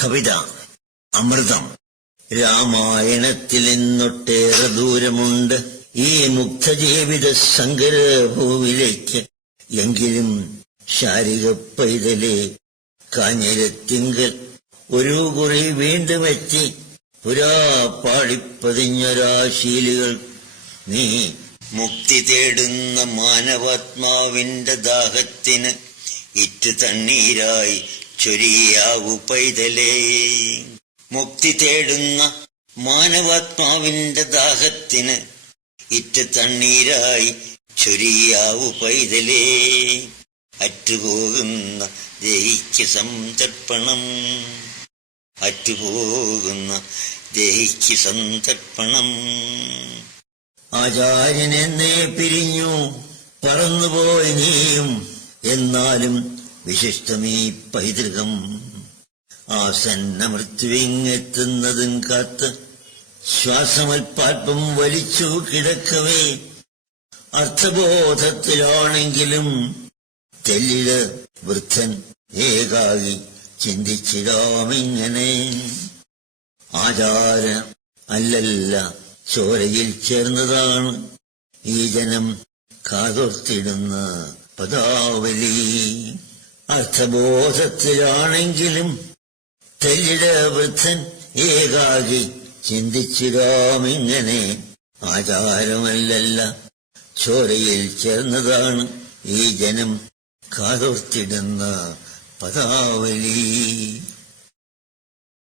കവിത അമൃതം. രാമായണത്തിൽ നിന്നൊട്ടേറെ ദൂരമുണ്ട് ഈ മുക്തജീവിത സങ്കരഭൂവിലേക്ക് എങ്കിലും ശാരിക പൈതലെ കാഞ്ഞിരത്തിങ്കൽ ഒരു കുറി വീണ്ടും എത്തി. പുരാ പാടിപ്പതിഞ്ഞൊരാശീലുകൾ നീ മുക്തി തേടുന്ന മാനവാത്മാവിന്റെ ദാഹത്തിന് ഇറ്റു തണ്ണീരായി ചൊരിയാവു പൈതലേ. മുക്തി തേടുന്ന മാനവാത്മാവിന്റെ ദാഹത്തിന് ഇറ്റ തണ്ണീരായി ചൊരിയാവു പൈതലേ. അറ്റുപോകുന്ന ദേഹിക്ക് സന്തർപ്പണം അറ്റുപോകുന്ന ദേഹിക്ക് സന്തർപ്പണം ആചാര്യനെന്നേ പിരിഞ്ഞു പറന്നുപോയി നീയും എന്നാലും വിശിഷ്ടമീ പൈതൃകം. ആസന്ന മൃത്യുവിങ്ങെത്തുന്നതും കാത്ത് ശ്വാസമൽപ്പാൽപ്പം വലിച്ചു കിടക്കവേ. അർത്ഥബോധത്തിലാണെങ്കിലും തെല്ലിട് വൃദ്ധൻ ഏകാകി ചിന്തിച്ചിടാമിങ്ങനെ. ആചാര അല്ലല്ല ചോരയിൽ ചേർന്നതാണ് ഈ ജനം കാതോർത്തിടുന്ന പദാവലി. അർത്ഥബോധത്തിലാണെങ്കിലും തെല്ലിട വൃദ്ധൻ ഏകാകി ചിന്തിച്ചിടാമിങ്ങനെ. ആചാരമല്ലല്ല. ചോരയിൽ ചേർന്നതാണ് ഈ ജനം കാതോർത്തിടുന്ന പദാവലി.